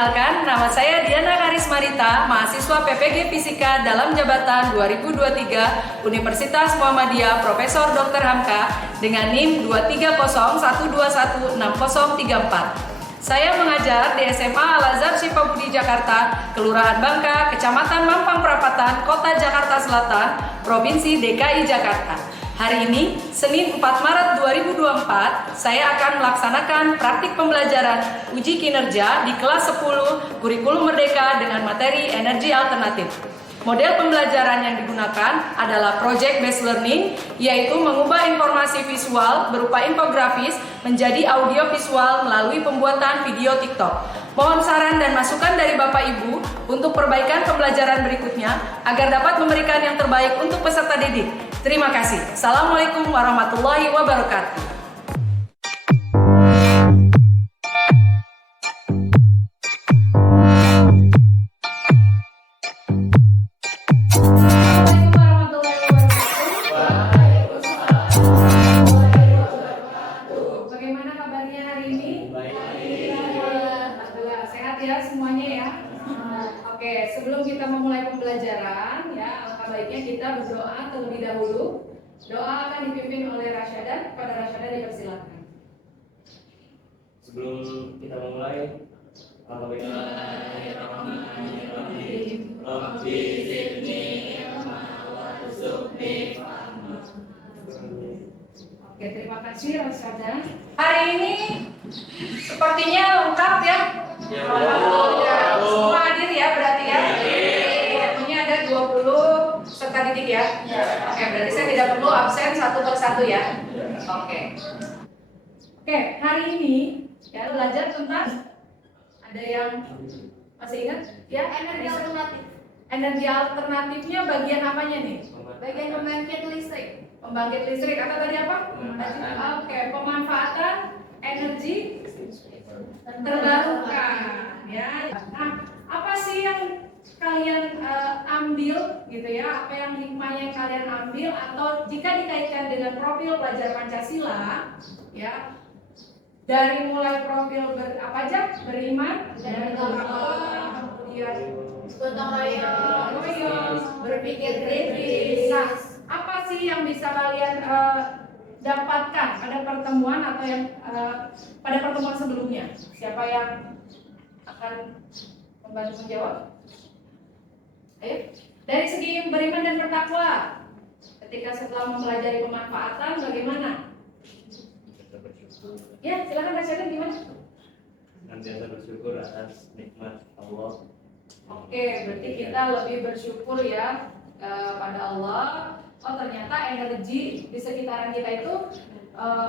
Perkenalkan, nama saya Diana Karismarita, mahasiswa PPG Fisika dalam jabatan 2023 Universitas Muhammadiyah Profesor Dr. Hamka dengan NIM 23012160034. Saya mengajar di SMA Al-Azhar Sifabudi Jakarta, Kelurahan Bangka, Kecamatan Mampang Perapatan, Kota Jakarta Selatan, Provinsi DKI Jakarta. Hari ini, Senin 4 Maret 2024, saya akan melaksanakan praktik pembelajaran uji kinerja di kelas 10 Kurikulum Merdeka dengan materi energi alternatif. Model pembelajaran yang digunakan adalah Project Based Learning, yaitu mengubah informasi visual berupa infografis menjadi audio visual melalui pembuatan video TikTok. Mohon saran dan masukan dari Bapak Ibu untuk perbaikan pembelajaran berikutnya agar dapat memberikan yang terbaik untuk peserta didik. Terima kasih. Assalamualaikum warahmatullahi wabarakatuh. Bagaimana kabarnya hari ini? Baik. Alhamdulillah, sehat ya semuanya ya. Oke, sebelum kita memulai pembelajaran ya, alangkah baiknya kita berdoa terlebih dahulu. Doa akan dipimpin oleh Rasyadan. Kepada Rasyadan dipersilakan. Sebelum kita memulai, Oke, terima kasih Rasyadan. Hari ini sepertinya lengkap ya. Semua hadir ya berarti ya. Ini ada 20 peserta didik ya. Oke, berarti saya tidak perlu absen satu persatu ya. Oke, hari ini ya belajar tentang ada yang masih ingat ya, Energi alternatif. energi alternatifnya bagian apanya nih? Bagian pembangkit listrik. Pembangkit listrik atau tadi apa? Oke, pemanfaatan energi terbarukan ya. Nah, apa sih yang kalian ambil gitu ya? Apa yang hikmah yang kalian ambil atau jika dikaitkan dengan profil pelajar Pancasila ya, dari mulai profil apa aja? Beriman, kemudian Gotong royong, berpikir kritis. Nah, apa sih yang bisa kalian dapatkan pada pertemuan atau yang pada pertemuan sebelumnya? Siapa yang akan membantu menjawab? Ayo. Dari segi beriman dan bertakwa, ketika setelah mempelajari pemanfaatan, bagaimana? Ya, silakan Rasyadan gimana? senantiasa bersyukur atas nikmat Allah. Oke, berarti kita lebih bersyukur ya pada Allah. Oh, ternyata energi di sekitaran kita itu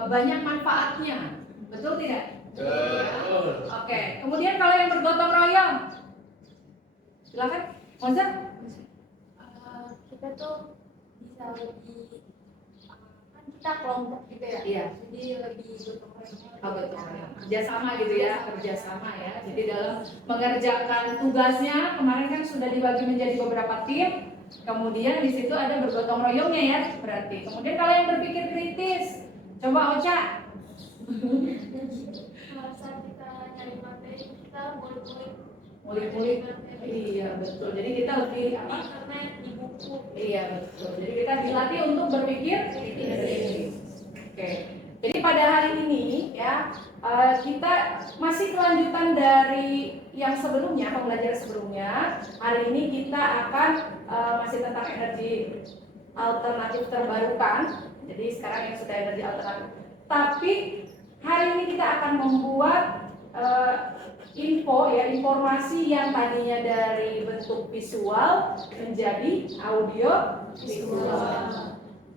banyak manfaatnya. Betul tidak? Betul. Oke, kemudian kalau yang bergotong royong, silakan, Moza. kita tuh bisa lebih kan kita kelompok gitu ya. Iya. Jadi lebih gotong royong. Oh, betul. Kerjasama gitu ya, kerjasama ya. Jadi dalam mengerjakan tugasnya kemarin kan sudah dibagi menjadi beberapa tim. Kemudian di situ ada bergotong royongnya ya, berarti. Kemudian kalau yang berpikir kritis, coba Ocha. Saat kita nyari materi kita Mulik-mulik. Iya betul. Jadi kita lebih apa? internet, di buku. Iya betul. Jadi kita dilatih untuk berpikir kritis. Oke. Jadi pada hari ini ya kita masih kelanjutan dari yang sebelumnya, pembelajaran sebelumnya. Hari ini kita akan masih tentang energi alternatif terbarukan. Jadi sekarang yang sudah energi alternatif. Tapi hari ini kita akan membuat informasi yang tadinya dari bentuk visual menjadi audio visual.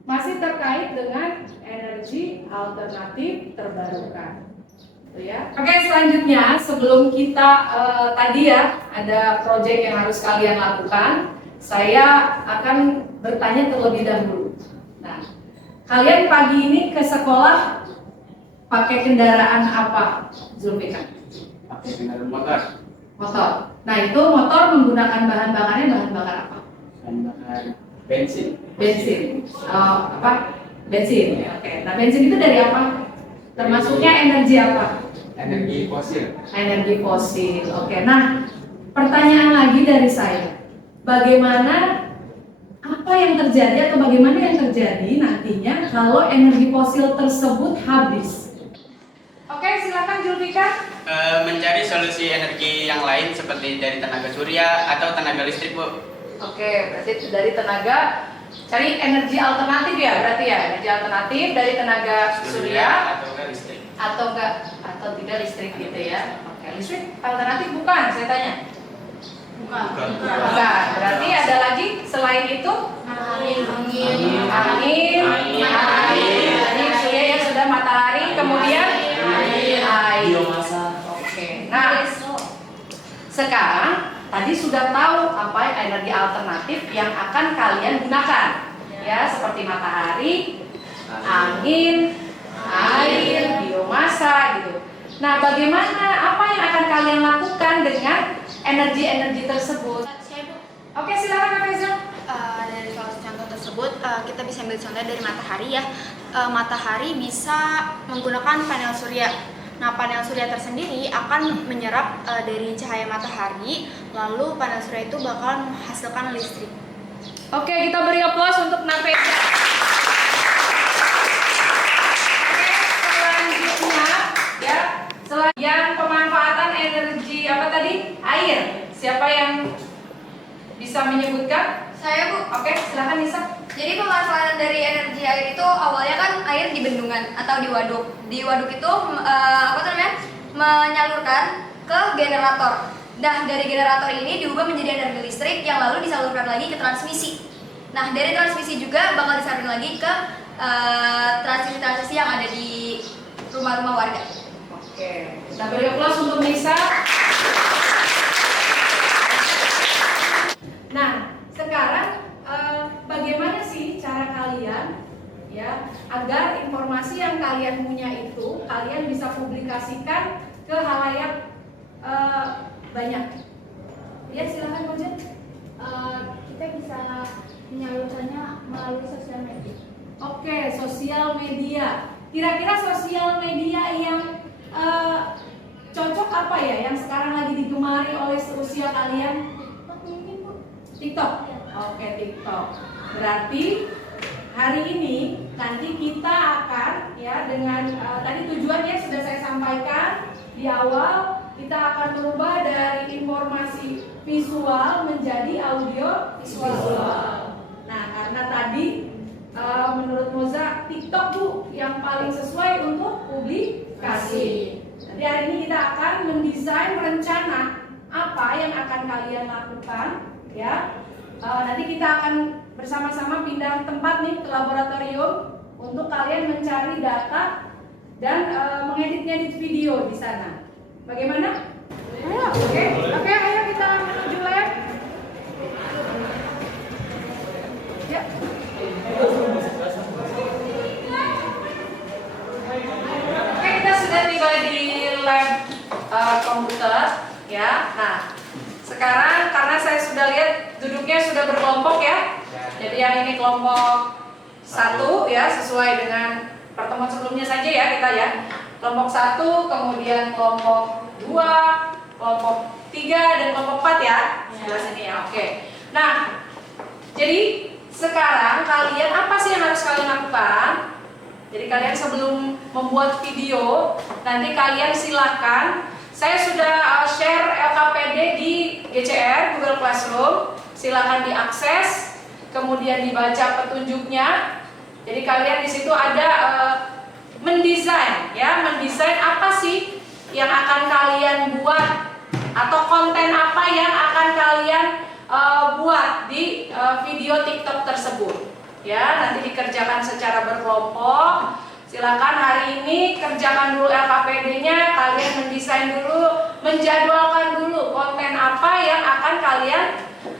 Masih terkait dengan energi alternatif terbarukan. Ya. Oke, selanjutnya sebelum kita tadi ya ada proyek yang harus kalian lakukan, saya akan bertanya terlebih dahulu. Nah, kalian pagi ini ke sekolah pakai kendaraan apa, Zulfikar? Pakai kendaraan motor. Motor. Nah, itu motor menggunakan bahan bakar apa? Bahan bakar bensin. Bensin. Apa? Bensin. Oke. Nah, bensin itu dari apa? Termasuknya energi apa? Energi fosil. Energi fosil. Oke, nah pertanyaan lagi dari saya. Bagaimana apa yang terjadi atau bagaimana yang terjadi nantinya kalau energi fosil tersebut habis? Oke, silakan Julfika. Mencari solusi energi yang lain seperti dari tenaga surya atau tenaga listrik, Bu. Oke, berarti dari tenaga cari energi alternatif ya, berarti ya energi alternatif dari tenaga surya atau enggak listrik. Atau tidak listrik gitu ya. Oke, listrik alternatif bukan? Saya tanya. Bukan. Bukan. Berarti ada lagi selain itu? Angin. Tadi surya ya sudah, matahari, kemudian air. Biomasa. Oke. Nah, sekarang tadi sudah tahu apa energi alternatif yang akan kalian gunakan. Ya, seperti matahari, angin, air, biomasa gitu. Nah, bagaimana apa yang akan kalian lakukan dengan energi-energi tersebut? Saya Bu, Oke, silakan Kak Faisal. dari salah contoh tersebut kita bisa ambil contoh dari matahari ya. Matahari bisa menggunakan panel surya. Nah, panel surya tersendiri akan menyerap dari cahaya matahari, lalu panel surya itu bakal menghasilkan listrik. Oke, kita beri aplaus untuk Nafesa. Oke, selanjutnya ya, yang pemanfaatan energi apa tadi? Air. Siapa yang bisa menyebutkan? Saya Bu. Oke, silakan Nisa. Jadi pemanfaatan dari energi air itu awalnya kan air di bendungan atau di waduk. Di waduk itu menyalurkan ke generator. Nah, dari generator ini diubah menjadi energi listrik yang lalu disalurkan lagi ke transmisi. Nah, dari transmisi juga bakal disalurkan lagi ke transmisi-transmisi yang ada di rumah-rumah warga. Oke, kita beri aplaus untuk Nisa. Nah, sekarang bagaimana sih cara kalian ya agar informasi yang kalian punya itu kalian bisa publikasikan ke halayak banyak? Ya, silakan Mojen. Kita bisa menyalurkannya melalui sosial media. Oke, sosial media. Kira-kira sosial media yang cocok apa ya yang sekarang lagi digemari oleh seusia kalian? TikTok. Oke, TikTok. Berarti hari ini nanti kita akan ya dengan tadi tujuannya sudah saya sampaikan di awal, kita akan merubah dari informasi visual menjadi audio visual. Nah, karena tadi menurut Moza TikTok Bu yang paling sesuai untuk publikasi. Jadi hari ini kita akan mendesain rencana apa yang akan kalian lakukan ya. Nanti kita akan bersama-sama pindah tempat nih ke laboratorium untuk kalian mencari data dan mengeditnya di video di sana. Bagaimana? Ayo, oke, ayo kita menuju lab. Ya. Oke, kita sudah tiba di lab komputer, ya. Nah, sekarang karena saya sudah lihat duduknya sudah berkelompok ya. Jadi yang ini kelompok 1 ya, sesuai dengan pertemuan sebelumnya saja ya kita ya. Kelompok 1, kemudian kelompok 2, kelompok 3 dan kelompok 4 ya. Sebelah sini ya. Oke. Nah, jadi sekarang kalian apa sih yang harus kalian lakukan? Jadi kalian sebelum membuat video, nanti kalian silakan. Saya sudah share LKPD di GCR Google Classroom. Silakan diakses, kemudian dibaca petunjuknya. Jadi kalian di situ ada mendesain ya, mendesain apa sih yang akan kalian buat atau konten apa yang akan kalian buat di video TikTok tersebut. Ya, nanti dikerjakan secara berkelompok. Silakan hari ini kerjakan dulu LKPD-nya, kalian mendesain dulu, menjadwalkan dulu konten apa yang akan kalian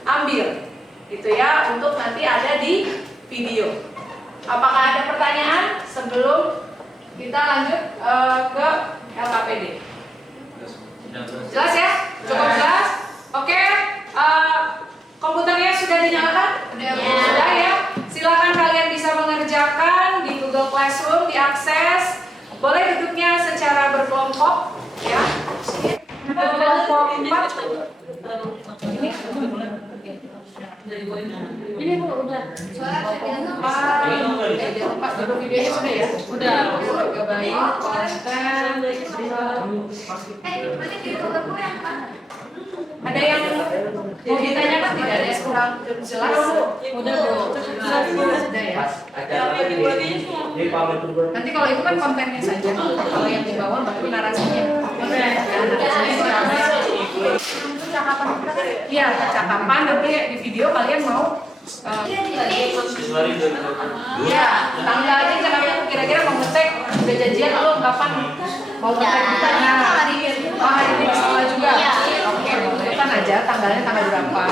ambil. Gitu ya, untuk nanti ada di video. Apakah ada pertanyaan sebelum kita lanjut ke LKPD? Jelas ya? Cukup jelas? Oke, komputernya sudah dinyalakan? Sudah ya? Silakan kalian bisa mengerjakan di Google Classroom, diakses. Boleh duduknya secara berkelompok. kelompok 4 ini Bu udah. Pak, dulu videonya sudah ya? Udah. Baik, konten. Berarti di coverku yang mana? Ada yang mau ditanyakan tidak? Ada yang kurang jelas? Udah Bu. Sudah ya. Nanti kalau itu kan kontennya saja. Kalau yang di bawah baru narasinya. Iya, percakapan nanti di video kalian mau iya, tanggalnya jangan kira-kira mau ngetek udah janjian lo kapan mau ngetek ditanya. Oh, hari ini di sekolah juga. Oke, tentukan aja tanggalnya tanggal berapa.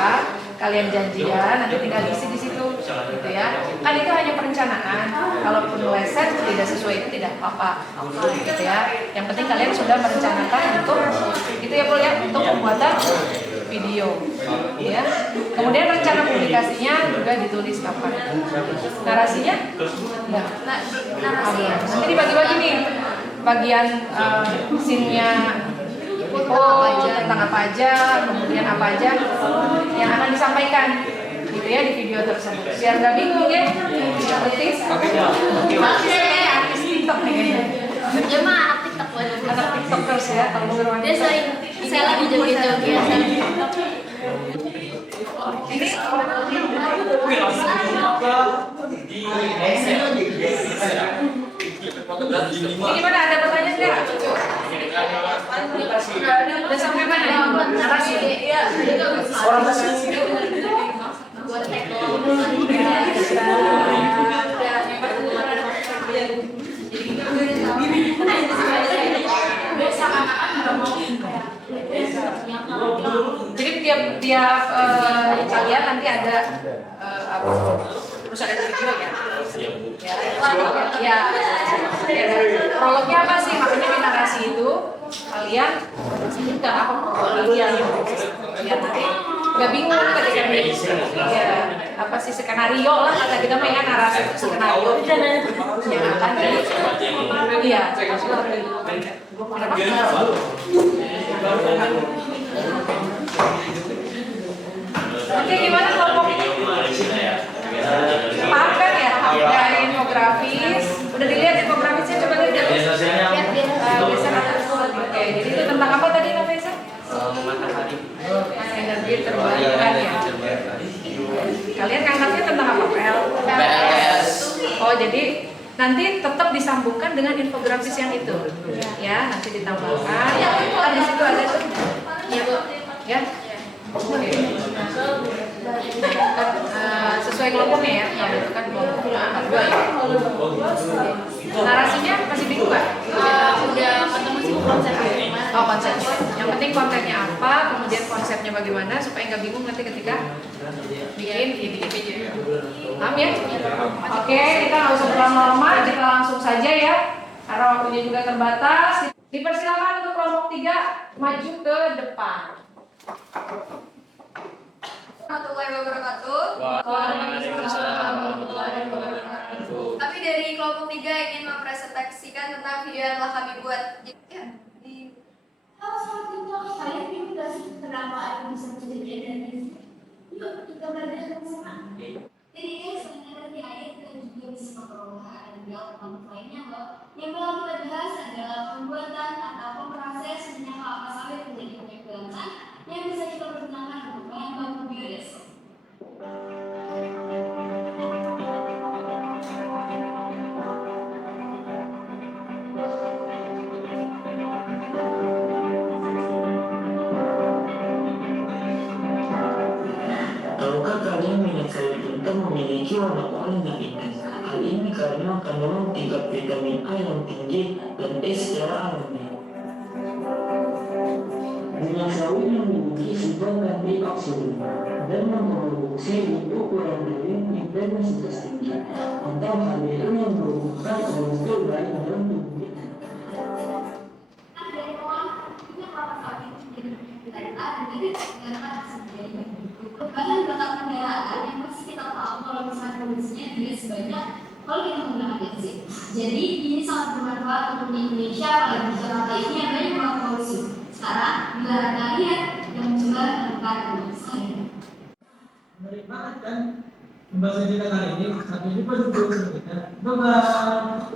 Kalian janjian, nanti tinggal isi di situ, gitu ya. Kan itu hanya perencanaan. Kalaupun meleset tidak sesuai itu tidak apa-apa, gitu ya. Yang penting kalian sudah merencanakan untuk itu ya, Bu ya, untuk pembuatan video, ya. Kemudian rencana publikasinya juga ditulis kapan. Narasinya? Enggak. Narasi. Nanti dibagi-bagi nih, bagian scene-nya. Tentang apa aja, kemudian apa aja yang akan disampaikan, gitu ya, di video tersebut. Biar nggak bingung ya, artis TikTok nih kayaknya. Dia mah anak TikTok banget. Anak TikTokers ya, kalau menurut Dia sering saya lagi joget-joget. Ini gimana? Ada pertanyaan nggak? Udah sampai mana? Narasi. Orang jadi tiap kalian nanti ada terus ada video ya. Ya, prolognya apa sih? Makanya di narasi itu kalian sebutkan apa kalian biar nanti nggak bingung ketika ya apa sih skenario lah kata kita mah ya, narasi skenario yang akan iya. Oke, gimana kelompok maafkan ya, ada infografis. Udah dilihat infografisnya, coba lihat. Oke, jadi itu tentang apa tadi Nafisa? Matahari. Energi terbarukan ya. Kalian ngangkatnya tentang apa? PLS. Oh, jadi nanti tetap disambungkan dengan infografis yang itu. Ya, nanti ditambahkan. Kan di situ ada tuh. Iya, Bu. Ya. Oke. Sesuai kelompoknya ya, kalau itu kan kelompok dua ya. Narasinya masih bingung nggak? Udah ketemu sih konsepnya. Oh, konsepnya. Yang penting kontennya apa, kemudian konsepnya bagaimana supaya nggak bingung nanti ketika bikin video. Paham ya? Oke, kita nggak usah berlama-lama, kita langsung saja ya. Karena waktunya juga terbatas. Dipersilakan untuk kelompok 3 maju ke depan. Warahmatullahi wabarakatuh. Kami dari kelompok 3 ingin mempresentasikan tentang video yang telah kami buat. Halo selanjutnya, kalian ingin kasih kenapa aku bisa menjadi energi? Yuk kita belajar bersama. Jadi guys, energi air kita juga bisa memperoleh energi alternatif lainnya loh. Yang bakal kita bahas adalah pembuatan atau pemproses minyak kelapa sawit menjadi minyak bulanan yang bisa kita pergunakan untuk bahan baku biodiesel. Tahukah kalian minyak sawit mentah memiliki warna oranye yang intens? Hal ini karena kandungan tingkat vitamin A yang tinggi dan E secara alami. Minyak sawit yang memiliki sifat antioksidan dan memproduksi untuk kurang dingin intensitas tinggi atau HDL yang merupakan kolesterol baik dalam tubuh kita. Dari pengolahan minyak kelapa sawit menjadi vitamin A dan tidak digunakan sebagai bahan bakar kendaraan yang pasti kita tahu kalau misalnya produksinya tidak sebanyak kalau kita menggunakan bensin. Jadi ini sangat bermanfaat untuk di Indonesia, apalagi di Jakarta ini yang banyak banget polusi. Sekarang giliran kalian yang mencoba melakukan tugas saya. Menarik banget kan pembahasan kita kali ini. Sampai jumpa di video selanjutnya. Bye-bye.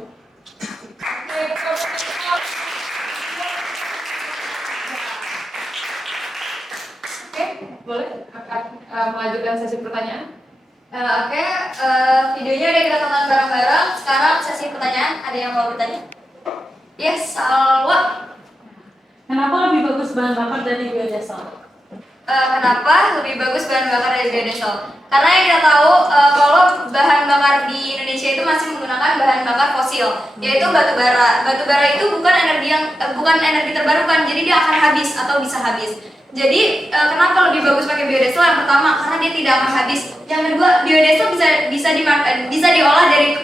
Oke, boleh melanjutkan sesi pertanyaan? Oke, videonya udah kita tonton bareng-bareng. Sekarang sesi pertanyaan. Ada yang mau bertanya? Yes, Salwa. Kenapa lebih bagus bahan bakar dari biodiesel? Kenapa lebih bagus bahan bakar dari biodiesel? Karena yang kita tahu kalau bahan bakar di Indonesia itu masih menggunakan bahan bakar fosil, yaitu batu bara. Batu bara itu bukan energi terbarukan, jadi dia akan habis atau bisa habis. Jadi kenapa lebih bagus pakai biodiesel? Yang pertama karena dia tidak akan habis. Yang kedua, biodiesel bisa diolah dari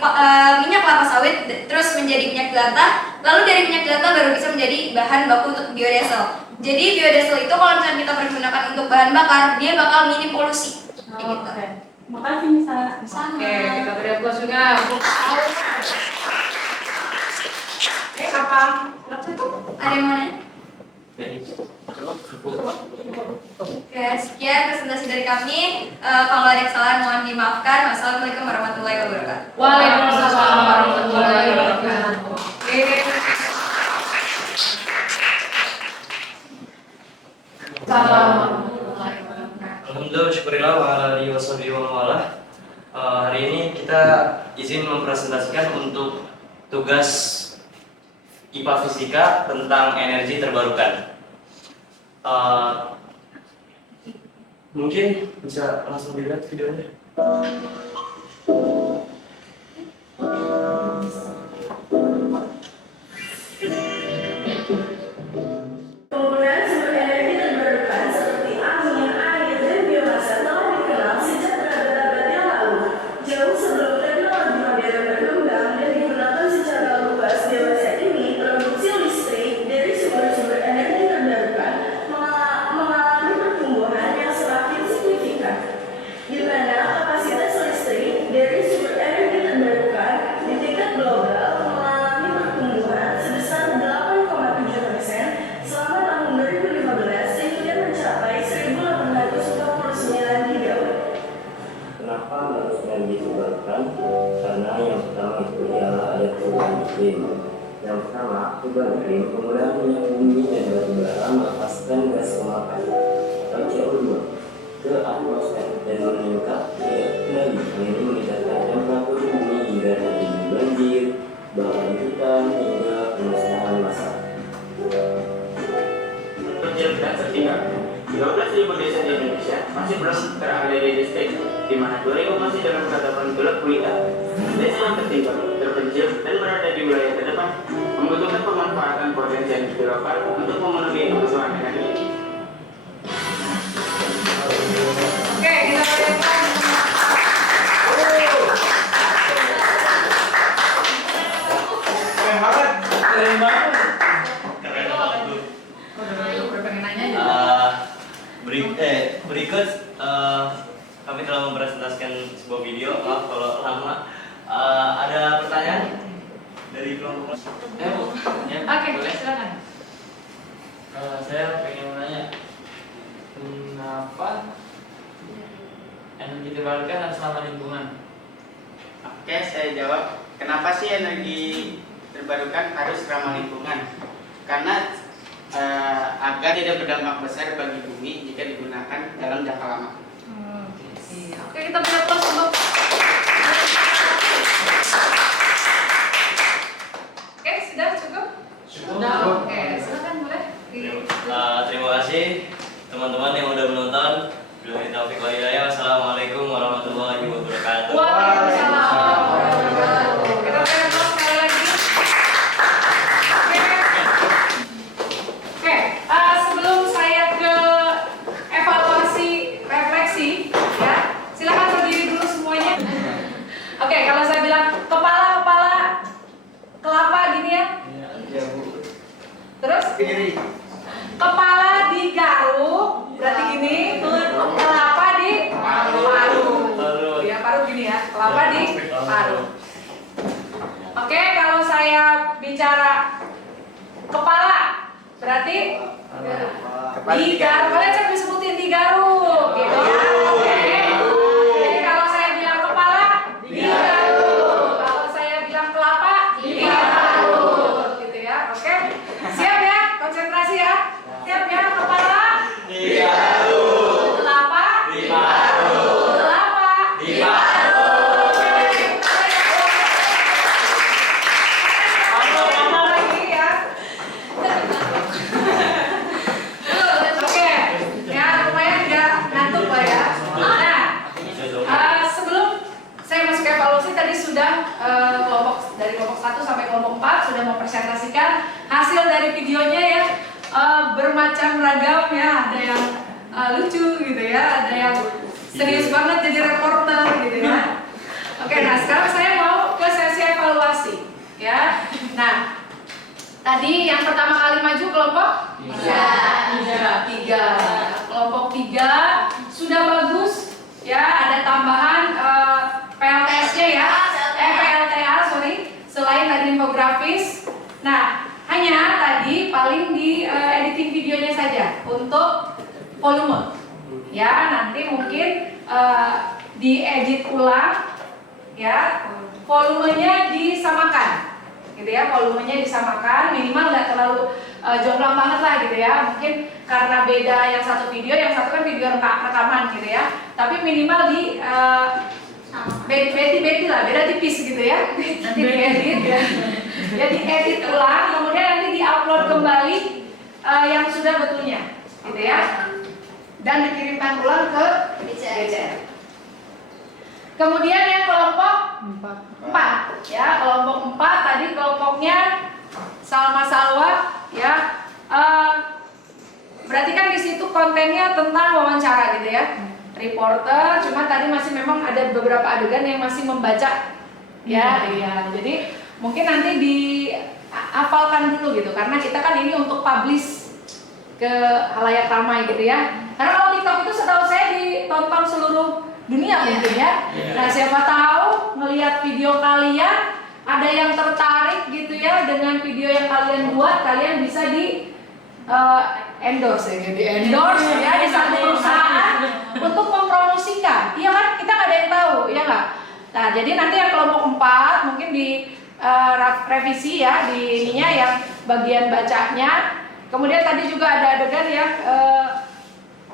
minyak kelapa sawit terus menjadi minyak jelantah. Lalu dari minyak jelantah baru bisa menjadi bahan baku untuk biodiesel. Jadi biodiesel itu kalau misalnya kita pergunakan untuk bahan bakar, dia bakal minim polusi. Gitu. Oke. Makasih Nisa. Sama. Oke, kita beri aplaus juga untuk apa? Ada yang mau nanya? Oke, sekian presentasi dari kami. Kalau ada kesalahan mohon dimaafkan. Wassalamualaikum warahmatullahi wabarakatuh. Waalaikumsalam warahmatullahi wabarakatuh. Oke. Alhamdulillah, syukurillah wa ala alihi washabihi wa mawalah. Hari ini kita izin mempresentasikan untuk tugas IPA Fisika tentang energi terbarukan. Mungkin bisa langsung dilihat videonya. Penggunaan sumber energi terbarukan seperti angin, air, dan biomasa telah dikenal sejak berabad-abad yang lalu. Jauh sebelum teknologi modern berkembang dan digunakan secara luas, biomasa ini produksi listrik dari sumber-sumber energi terbarukan mengalami pertumbuhan yang semakin signifikan, di mana kapasitas listrik dari sumber energi terbarukan di tingkat global mengalami pertumbuhan sebesar 8,7% selama tahun 2015 sehingga mencapai 1.849 gigawatt. Kenapa harus energi terbarukan? Karena yang pertama itu ialah ada perubahan iklim. Yang pertama, perubahan iklim penggunaan minyak bumi dan batu bara melepaskan gas pemakan atau CO2 ke atmosfer dan meningkat kembali. Ini meningkatkan temperatur bumi hingga terjadi banjir, kebakaran hutan hingga pemusnahan massal. Kecil dan tertinggal. 12.000 desa di Indonesia masih belum terakomodir listrik, di mana 2.000 masih dalam keadaan gelap gulita. Desa yang tertinggal, terpencil, dan berada di wilayah terdepan membutuhkan pemanfaatan potensi energi lokal untuk memenuhi kebutuhan energi. Oke, kita berikan. Keren banget. Keren banget. Pengen nanya aja. Berikut kami telah mempresentasikan sebuah video. Maaf kalau lama. Ada pertanyaan dari kelompok? Oke, silakan. Saya pengen nanya, kenapa energi terbarukan harus ramah lingkungan? Oke, saya jawab. Kenapa sih energi terbarukan harus ramah lingkungan? Karena agar tidak berdampak besar bagi bumi jika digunakan dalam jangka lama. Oke, kita beri aplaus untuk. Oke, sudah cukup? Sudah. Oke, silakan boleh. Terima kasih teman-teman yang udah menonton. Billahi taufiq wal hidayah. Wassalamualaikum warahmatullahi wabarakatuh. Waalaikumsalam warahmatullahi wabarakatuh. Kita beri aplaus sekali lagi. Oke, sebelum saya ke evaluasi refleksi, ya, silakan berdiri dulu semuanya. Oke, kalau saya bilang kepala kelapa gini ya. Iya, Bu. Terus kepala digaruk, berarti gini. Kelapa di paru. Ya, paru gini ya. Kelapa di paru. Oke, kalau saya bicara kepala Berarti di Garut. Kalian saya disebutin di Garut, gitu ya. Oke. Jadi kalau saya bilang kepala, di Garut. Kalau saya bilang kelapa, di Garut, gitu ya. Oke. Siap ya? Konsentrasi ya. Siap ya? Kepala, di Garut. Kelapa, di Garut. Kelapa, di Garut. Lagi ya. Oke, ya lumayan nggak ngantuk lah ya. Nah, sebelum saya masuk evaluasi tadi sudah dari kelompok 1 sampai kelompok 4 sudah mempresentasikan hasil dari videonya ya. Bermacam ragam ya, ada yang lucu gitu ya, ada yang serius banget jadi reporter gitu ya. Oke, nah sekarang saya mau ke sesi evaluasi ya. Nah, tadi yang pertama kali maju kelompok 3. Kelompok 3 sudah bagus ya, ada tambahan PLTSC ya, PLTA sorry, selain tadi infografis. Nah, hanya tadi paling di editing videonya saja untuk volume ya, nanti mungkin diedit ulang ya, volumenya disamakan gitu ya, volumenya disamakan, minimal nggak terlalu jomplang banget lah gitu ya, mungkin karena beda yang satu video, yang satu kan video rekaman gitu ya, tapi minimal di beti lah, beda tipis gitu ya, nanti diedit ya, ya diedit ulang, kemudian nanti diupload kembali yang sudah betulnya gitu ya, dan dikirimkan ulang ke BCR. Kemudian yang kelompok 4 ya, kelompok 4 tadi kelompoknya Salma Salwa ya, berarti kan di situ kontennya tentang wawancara gitu ya, reporter, cuma tadi masih memang ada beberapa adegan yang masih membaca ya, iya, jadi mungkin nanti dihafalkan dulu gitu, karena kita kan ini untuk publish ke halayak ramai gitu ya, karena kalau TikTok itu setahu saya ditonton seluruh dunia mungkin ya. Nah, siapa tahu ngelihat video kalian ada yang tertarik gitu ya dengan video yang kalian buat, kalian bisa di endorse ya, di endorse ya di satu perusahaan untuk mempromosikan. Iya kan? Kita nggak ada yang tahu, ya nggak? Nah, jadi nanti yang kelompok 4 mungkin di revisi ya di ininya yang bagian bacanya. Kemudian tadi juga ada adegan yang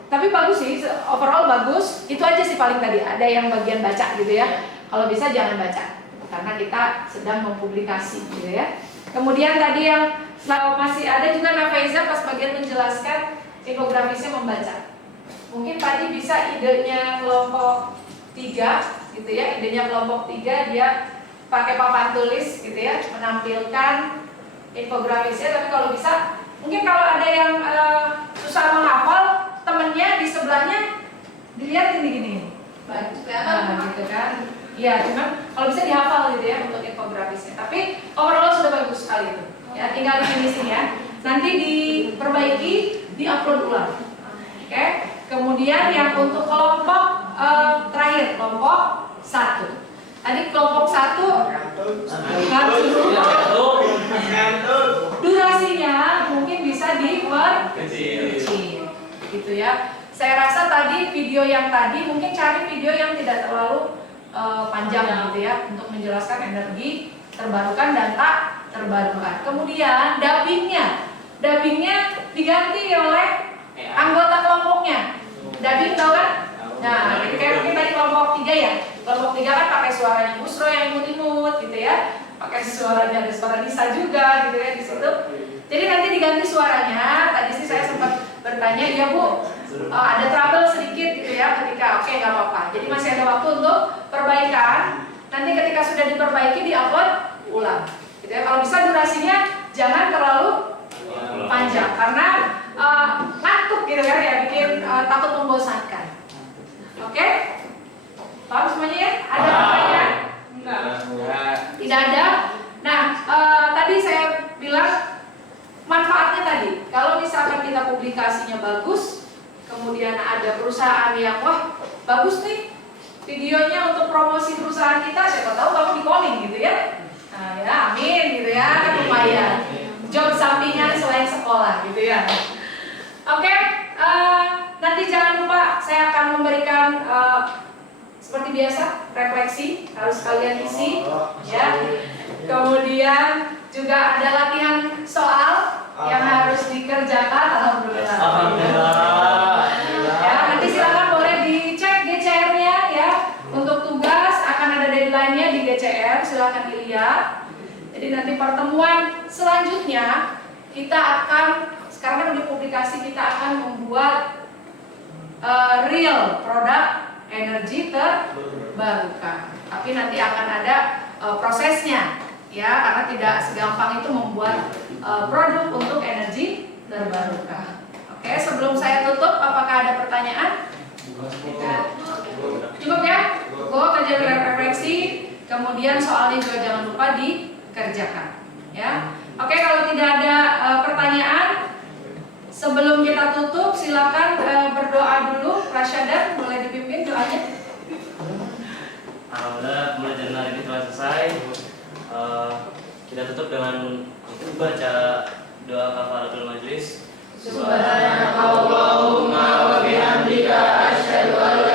tapi bagus sih, overall bagus. Itu aja sih paling tadi, ada yang bagian baca gitu ya. Kalau bisa jangan baca, karena kita sedang mempublikasi gitu ya. Kemudian tadi yang masih ada juga Nafaiza pas bagian menjelaskan infografisnya membaca. Mungkin tadi bisa idenya kelompok 3 gitu ya, idenya kelompok 3 dia pakai papan tulis gitu ya, menampilkan infografisnya. Tapi kalau bisa, mungkin kalau ada yang susah menghafal, temennya di sebelahnya dilihatin gini, gitu kan? Iya, cuman kalau bisa dihafal gitu ya untuk infografisnya. Tapi overall sudah bagus sekali itu. Ya, tinggal di finishing ya. Nanti diperbaiki, diupload ulang. Oke. Kemudian yang untuk kelompok terakhir, kelompok 1. Tadi kelompok 1 durasinya mungkin bisa diperkecil. Gitu ya. Saya rasa tadi video yang tadi mungkin cari video yang tidak terlalu panjang gitu ya, untuk menjelaskan energi terbarukan dan tak terbarukan. Kemudian dubbingnya diganti oleh anggota kelompoknya. Dubbing tahu kan? Nah, jadi kayak mungkin tadi kelompok 3 ya. Kelompok 3 kan pakai suaranya Busro yang imut-imut gitu ya. Pakai suaranya, ada suara Nisa juga gitu ya di situ. Jadi nanti diganti suaranya. Tadi sih saya sempat bertanya, ya Bu, ada trouble sedikit gitu ya ketika, oke nggak apa-apa. Jadi masih ada waktu untuk perbaikan. Nanti ketika sudah diperbaiki diupload ulang. Gitu ya. Kalau bisa durasinya jangan terlalu panjang karena ngantuk gitu ya bikin takut membosankan. Oke? Paham semuanya ya? Ada pertanyaan? Enggak. Tidak ada. Nah, tadi saya bilang manfaatnya tadi, kalau misalkan kita publikasinya bagus, kemudian ada perusahaan yang wah bagus nih videonya untuk promosi perusahaan kita, siapa tahu kamu di calling gitu ya. Nah ya, amin gitu ya, kan lumayan. Job sampingan selain sekolah gitu ya. Ya. Oke, nanti jangan lupa saya akan memberikan seperti biasa refleksi harus kalian isi, ya. Kemudian juga ada latihan soal yang harus dikerjakan. Alhamdulillah. Ya, nanti silakan boleh dicek GCR-nya ya. Untuk tugas akan ada deadline-nya di GCR, silakan dilihat. Jadi nanti pertemuan selanjutnya kita akan, sekarang kan udah publikasi, kita akan membuat real produk energi terbarukan. Tapi nanti akan ada prosesnya ya, karena tidak segampang itu membuat produk untuk energi terbarukan. Oke, sebelum saya tutup, apakah ada pertanyaan? Cukup ya? Go kerja refleksi, kemudian soalnya juga jangan lupa dikerjakan. Ya, oke, kalau tidak ada pertanyaan, sebelum kita tutup, silakan berdoa dulu. Rasyada, boleh dipimpin doanya. Alhamdulillah pembelajaran hari ini telah selesai. Kita tutup dengan baca doa kafaratul majlis. Subhanakallahumma wa bihamdika asyhadu an